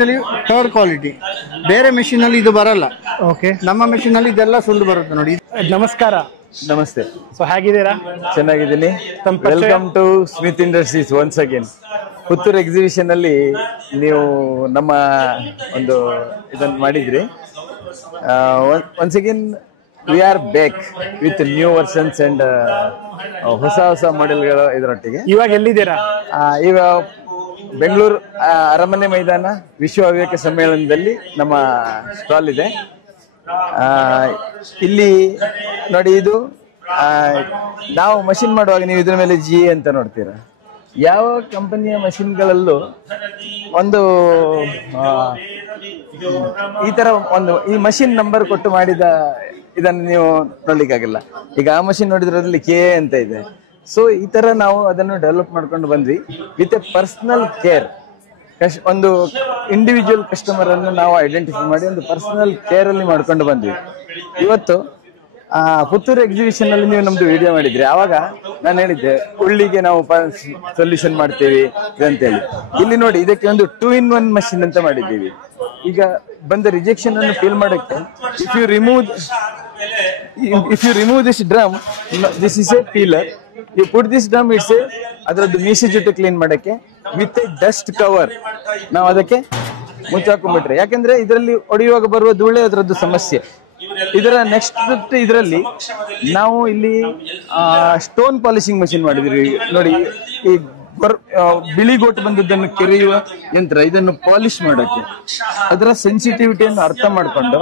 Actually third quality. ಬೇರೆ machine ಅಲ್ಲಿ ಇದು ಬರಲ್ಲ. ಓಕೆ, ನಮ್ಮ ಮೆಷಿನ್ ಅಲ್ಲಿ ಇದೆಲ್ಲ ಸುಂಡು ಬರುತ್ತೆ ನೋಡಿ. ನಮಸ್ಕಾರ. ನಮಸ್ತೆ. ಸೊ ಹೇಗಿದ್ದೀರಾ? ಚೆನ್ನಾಗಿದ್ದೀನಿ. Welcome to Smith Industries once again. Puttur exhibition ಅಲ್ಲಿ ನೀವು ನಮ್ಮ ಒಂದು ಇದನ್ನು ಮಾಡಿದ್ರಿ. Once again we are back with new versions and ಹೊಸ ಮಾಡೆಲ್ಗಳು ಇದರೊಟ್ಟಿಗೆ. ಇವಾಗ ಎಲ್ಲಿದ್ದೀರಾ? ಈಗ ಬೆಂಗಳೂರು ಅರಮನೆ ಮೈದಾನ ವಿಶ್ವ ವಿವೇಕ ಸಮ್ಮೇಳನದಲ್ಲಿ ನಮ್ಮ ಸ್ಟಾಲ್ ಇದೆ. ಇಲ್ಲಿ ನೋಡಿ, ಇದು ನಾವು ಮಷಿನ್ ಮಾಡುವಾಗ ನೀವು ಇದ್ರ ಮೇಲೆ ಜಿ ಅಂತ ನೋಡ್ತೀರಾ. ಯಾವ ಕಂಪನಿಯ ಮಷಿನ್ಗಳಲ್ಲೂ ಒಂದು ಈ ತರ ಒಂದು ಈ ಮಷಿನ್ ನಂಬರ್ ಕೊಟ್ಟು ಮಾಡಿದ ಇದನ್ನು ನೀವು ನೋಡ್ಲಿಕ್ಕಾಗಿಲ್ಲ. ಈಗ ಆ ಮಷಿನ್ ನೋಡಿದ್ರೆ ಅದ್ರಲ್ಲಿ ಕೆ ಅಂತ ಇದೆ. ಸೊ ಈ ತರ ನಾವು ಅದನ್ನು ಡೆವಲಪ್ ಮಾಡ್ಕೊಂಡು ಬಂದ್ವಿ ವಿತ್ ಎ ಪರ್ಸನಲ್ ಕೇರ್. ಒಂದು ಇಂಡಿವಿಜುವಲ್ ಕಸ್ಟಮರ್ ಅನ್ನು ನಾವು ಐಡೆಂಟಿಫೈ ಮಾಡಿ ಒಂದು ಪರ್ಸನಲ್ ಕೇರ್ ಅಲ್ಲಿ ಮಾಡ್ಕೊಂಡು ಬಂದ್ವಿ. ಇವತ್ತು ಪುತ್ತೂರು ಎಕ್ಸಿಬಿಷನ್ ಅಲ್ಲಿ ನೀವು ನಮ್ದು ವಿಡಿಯೋ ಮಾಡಿದ್ರಿ. ಆವಾಗ ನಾನು ಹೇಳಿದ್ದೆ ಉಳ್ಳಿಗೆ ನಾವು ಸೊಲ್ಯೂಷನ್ ಮಾಡ್ತೇವೆ ಅಂತೇಳಿ. ಇಲ್ಲಿ ನೋಡಿ, ಇದಕ್ಕೆ ಒಂದು 2-in-1 ಮಷಿನ್ ಅಂತ ಮಾಡಿದ್ದೀವಿ. ಈಗ ಬಂದ ರಿಜೆಕ್ಷನ್ ಅನ್ನು ಫೀಲ್ ಮಾಡಕ್ಕೆ if you remove this drum, this is a peeler. You put this drum, it's a ಅದರದ್ದು ಮೀಸಿ ಜುಟ್ಟು ಕ್ಲೀನ್ ಮಾಡಕ್ಕೆ ವಿತ್ ಎ ಡಸ್ಟ್ ಕವರ್ ನಾವು ಅದಕ್ಕೆ ಮುಚ್ಚಾಕೊಂಡ್ಬಿಟ್ರೆ. ಯಾಕಂದ್ರೆ ಇದರಲ್ಲಿ ಹೊಡೆಯುವಾಗ ಬರುವ ಧೂಳೆ ಅದರದ್ದು ಸಮಸ್ಯೆ. ಇದರ ನೆಕ್ಸ್ಟ್ ಇದರಲ್ಲಿ ನಾವು ಇಲ್ಲಿ ಸ್ಟೋನ್ ಪಾಲಿಶಿಂಗ್ ಮಷಿನ್ ಮಾಡಿದ್ರಿ ನೋಡಿ. ಈ ಬಿಳಿ ಗೋಟು ಬಂದದ್ದನ್ನು ಕೆರೆಯುವ ಯಂತ್ರ, ಇದನ್ನು ಪಾಲಿಶ್ ಮಾಡಕ್ಕೆ ಅದರ ಸೆನ್ಸಿಟಿವಿಟಿಯನ್ನು ಅರ್ಥ ಮಾಡಿಕೊಂಡು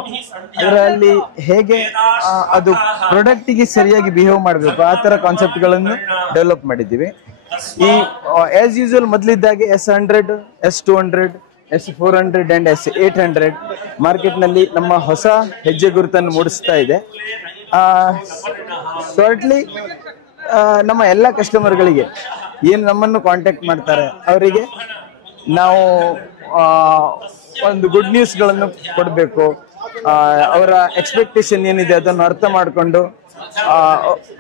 ಅದರಲ್ಲಿ ಹೇಗೆ ಅದು ಪ್ರಾಡಕ್ಟ್ ಗೆ ಸರಿಯಾಗಿ ಬಿಹೇವ್ ಮಾಡಬೇಕು ಆ ತರ ಕಾನ್ಸೆಪ್ಟ್ ಗಳನ್ನು ಡೆವಲಪ್ ಮಾಡಿದ್ದೀವಿ. ಈ ಆಸ್ ಯೂಶುವಲ್ ಮೊದಲಿದ್ದಾಗೆ S100, S200, S400 and S800 market ನಲ್ಲಿ ನಮ್ಮ ಹೊಸ ಹೆಜ್ಜೆ ಗುರುತನ್ನು ಮೂಡಿಸ್ತಾ ಇದೆ. ಶಾರ್ಟ್ಲಿ ನಮ್ಮ ಎಲ್ಲ ಕಸ್ಟಮರ್ಗಳಿಗೆ ಏನು ನಮ್ಮನ್ನು ಕಾಂಟ್ಯಾಕ್ಟ್ ಮಾಡ್ತಾರೆ ಅವರಿಗೆ ನಾವು ಒಂದು ಗುಡ್ ನ್ಯೂಸ್ಗಳನ್ನು ಕೊಡಬೇಕು. ಅವರ ಎಕ್ಸ್ಪೆಕ್ಟೇಷನ್ ಏನಿದೆ ಅದನ್ನು ಅರ್ಥ ಮಾಡಿಕೊಂಡು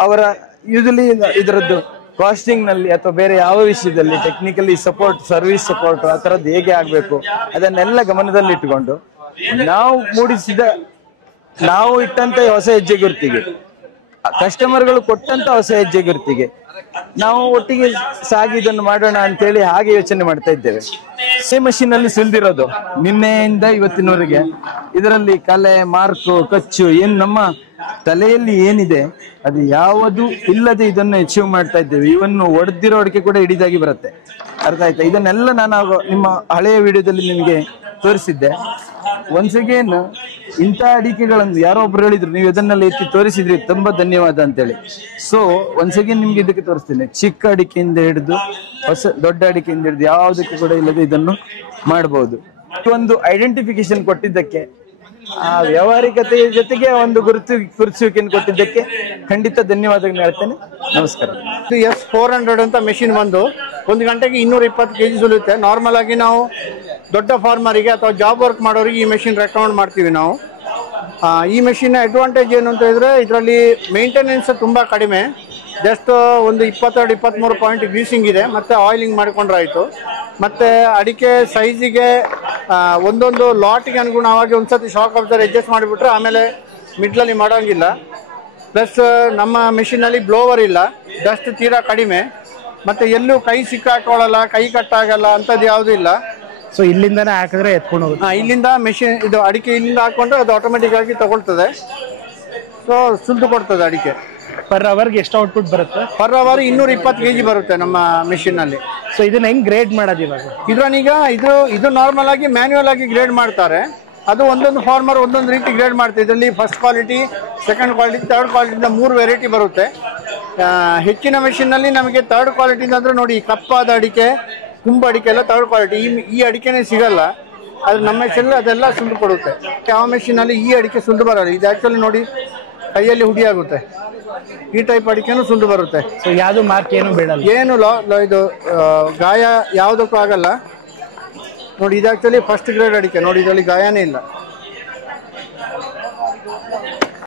ಅವರ ಯೂಶಲಿ ಇದರದ್ದು ಕಾಸ್ಟಿಂಗ್ ನಲ್ಲಿ ಅಥವಾ ಬೇರೆ ಯಾವ ವಿಷಯದಲ್ಲಿ ಟೆಕ್ನಿಕಲಿ ಸಪೋರ್ಟ್, ಸರ್ವಿಸ್ ಸಪೋರ್ಟ್ ಆ ತರದ್ದು ಹೇಗೆ ಆಗ್ಬೇಕು ಅದನ್ನೆಲ್ಲ ಗಮನದಲ್ಲಿ ಇಟ್ಟುಕೊಂಡು ನಾವು ಇಟ್ಟಂತ ಹೊಸ ಹೆಜ್ಜೆ ಗುರುತಿಗೆ, ಕಸ್ಟಮರ್ಗಳು ಕೊಟ್ಟಂತ ಹೊಸ ಹೆಜ್ಜೆ ಗುರುತಿಗೆ ನಾವು ಒಟ್ಟಿಗೆ ಸಾಗಿ ಇದನ್ನು ಮಾಡೋಣ ಅಂತೇಳಿ ಹಾಗೆ ಯೋಚನೆ ಮಾಡ್ತಾ ಇದ್ದೇವೆ. ಸೇಮ್ ಮಷೀನ್ ಅಲ್ಲಿ ಸುಲ್ದಿರೋದು ನಿನ್ನೆಯಿಂದ ಇವತ್ತಿನವರೆಗೆ ಇದರಲ್ಲಿ ಕಲೆ, ಮಾರ್ಕು, ಕಚ್ಚು ಏನು ನಮ್ಮ ತಲೆಯಲ್ಲಿ ಏನಿದೆ ಅದು ಯಾವುದು ಇಲ್ಲದೆ ಇದನ್ನು ಅಚೀವ್ ಮಾಡ್ತಾ ಇದ್ದೇವೆ. ಇವನ್ನು ಒಡೆದಿರೋ ಅಡಿಕೆ ಕೂಡ ಹಿಡಿದಾಗಿ ಬರುತ್ತೆ. ಅರ್ಥ ಆಯ್ತಾ? ಇದನ್ನೆಲ್ಲ ನಾನು ನಿಮ್ಮ ಹಳೆಯ ವಿಡಿಯೋದಲ್ಲಿ ನಿಮಗೆ ತೋರಿಸಿದ್ದೆ. ಒನ್ಸ್ ಅಗೇನ್ ಇಂಥ ಅಡಿಕೆಗಳನ್ನು ಯಾರೋ ಒಬ್ರು ಹೇಳಿದ್ರು, ನೀವು ಇದನ್ನೆಲ್ಲ ಎತ್ತಿ ತೋರಿಸಿದ್ರಿ, ತುಂಬಾ ಧನ್ಯವಾದ ಅಂತೇಳಿ. ಸೊ ಒನ್ಸ್ ಅಗೇನ್ ನಿಮ್ಗೆ ಇದಕ್ಕೆ ತೋರಿಸ್ತೇನೆ. ಚಿಕ್ಕ ಅಡಿಕೆಯಿಂದ ಹಿಡಿದು ದೊಡ್ಡ ಅಡಿಕೆಯಿಂದ ಹಿಡಿದು ಯಾವುದಕ್ಕೆ ಕೂಡ ಇಲ್ಲದೆ ಇದನ್ನು ಮಾಡಬಹುದು. ಒಂದು ಐಡೆಂಟಿಫಿಕೇಶನ್ ಕೊಟ್ಟಿದ್ದಕ್ಕೆ, ಆ ವ್ಯವಹಾರಿಕತೆಯ ಜೊತೆಗೆ ಒಂದು ಗುರುತಿಸುವಿಕೆಯನ್ನು ಕೊಟ್ಟಿದ್ದಕ್ಕೆ ಖಂಡಿತ ಧನ್ಯವಾದಗಳು ಹೇಳ್ತೇನೆ. ನಮಸ್ಕಾರ. S400 ಅಂತ ಮೆಷಿನ್ ಬಂದು 1 ಗಂಟೆಗೆ 220 kg ಸುಲಿಯುತ್ತೆ. ನಾರ್ಮಲ್ ಆಗಿ ನಾವು ದೊಡ್ಡ ಫಾರ್ಮರಿಗೆ ಅಥವಾ ಜಾಬ್ ವರ್ಕ್ ಮಾಡೋರಿಗೆ ಈ ಮೆಷಿನ್ ರೆಕಮೆಂಡ್ ಮಾಡ್ತೀವಿ ನಾವು. ಈ ಮೆಷಿನ್ ಅಡ್ವಾಂಟೇಜ್ ಏನು ಅಂತ ಹೇಳಿದ್ರೆ ಇದರಲ್ಲಿ ಮೇಂಟೆನೆನ್ಸ್ ತುಂಬಾ ಕಡಿಮೆ. ಜಸ್ಟ್ ಒಂದು 22-23 ಪಾಯಿಂಟ್ ಗ್ರೀಸಿಂಗ್ ಇದೆ, ಮತ್ತೆ ಆಯಿಲಿಂಗ್ ಮಾಡಿಕೊಂಡ್ರೆ ಆಯಿತು. ಮತ್ತು ಅಡಿಕೆ ಸೈಜಿಗೆ ಒಂದೊಂದು ಲಾಟಿಗೆ ಅನುಗುಣವಾಗಿ ಒಂದ್ಸತಿ ಶಾಕ್ ಅಬ್ಸರ್ ಅಡ್ಜಸ್ಟ್ ಮಾಡಿಬಿಟ್ರೆ ಆಮೇಲೆ ಮಿಡ್ಲಲ್ಲಿ ಮಾಡೋಂಗಿಲ್ಲ. ಪ್ಲಸ್ ನಮ್ಮ ಮೆಷಿನಲ್ಲಿ ಬ್ಲೋವರ್ ಇಲ್ಲ, ಡಸ್ಟ್ ತೀರಾ ಕಡಿಮೆ, ಮತ್ತು ಎಲ್ಲೂ ಕೈ ಸಿಕ್ಕಾಕೊಳ್ಳಲ್ಲ, ಕೈ ಕಟ್ಟಾಗಲ್ಲ, ಅಂಥದ್ದು ಯಾವುದೂ ಇಲ್ಲ. ಸೊ ಇಲ್ಲಿಂದನೇ ಹಾಕಿದ್ರೆ ಎತ್ಕೊಂಡು ಹೋಗುತ್ತೆ. ಇಲ್ಲಿಂದ ಮೆಷಿನ್ ಇದು ಅಡಿಕೆ ಇಲ್ಲಿಂದ ಹಾಕೊಂಡ್ರೆ ಅದು ಆಟೋಮೆಟಿಕ್ ಆಗಿ ತಗೊಳ್ತದೆ. ಸೊ ಸುಲ್ದು ಕೊಡ್ತದೆ ಅಡಿಕೆ. ಪರ್ ಅವರ್ಗೆ ಎಷ್ಟು ಔಟ್ಪುಟ್ ಬರುತ್ತೆ? ಪರ್ ಅವರ್ 220 kg ಬರುತ್ತೆ ನಮ್ಮ ಮೆಷಿನ್ ಅಲ್ಲಿ. ಸೊ ಇದನ್ನ ಹೆಂಗ್ ಗ್ರೇಡ್ ಮಾಡೋದು ಇವಾಗ? ಇದ್ರನ್ನೀಗ ಇದು ನಾರ್ಮಲ್ ಆಗಿ ಮ್ಯಾನ್ಯುವಲ್ ಆಗಿ ಗ್ರೇಡ್ ಮಾಡ್ತಾರೆ. ಅದು ಒಂದೊಂದು ಫಾರ್ಮರ್ ಒಂದೊಂದು ರೀತಿ ಗ್ರೇಡ್ ಮಾಡ್ತಾರೆ. ಇದರಲ್ಲಿ first quality, second quality, third ಕ್ವಾಲಿಟಿಯಿಂದ 3 ವೆರೈಟಿ ಬರುತ್ತೆ. ಹೆಚ್ಚಿನ ಮೆಷಿನ್ನಲ್ಲಿ ನಮಗೆ ಥರ್ಡ್ ಕ್ವಾಲಿಟಿ ಅಂದ್ರೆ ನೋಡಿ, ಕಪ್ಪಾದ ಅಡಿಕೆ, ಕುಂಬು ಅಡಿಕೆ ಎಲ್ಲ ಥರ್ಡ್ ಕ್ವಾಲಿಟಿ. ಈ ಅಡಿಕೆನೇ ಸಿಗಲ್ಲ. ಅದು ನಮ್ಮ ಮೆಷಿನ್ ಅದೆಲ್ಲ ಸುಲ್ದು ಕೊಡುತ್ತೆ. ಯಾವ ಮೆಷಿನಲ್ಲಿ ಈ ಅಡಿಕೆ ಸುಲ್ದು ಬರಲ್ಲ. ಇದು ಆ್ಯಕ್ಚುಲಿ ನೋಡಿ ಕೈಯಲ್ಲಿ ಹುಡಿ ಆಗುತ್ತೆ. ಈ ಟೈಪ್ ಅಡಿಕೆನೂ ಸುಲ್ದು ಬರುತ್ತೆ. ಸೊ ಯಾವುದು ಮಾರ್ಕ್ ಏನು ಬೇಡಲ್ಲ, ಏನು ಇದು ಗಾಯ ಯಾವುದಕ್ಕೂ ಆಗಲ್ಲ. ನೋಡಿ ಇದು ಆ್ಯಕ್ಚುಲಿ ಫಸ್ಟ್ ಗ್ರೇಡ್ ಅಡಿಕೆ. ನೋಡಿ ಇದರಲ್ಲಿ ಗಾಯನೇ ಇಲ್ಲ.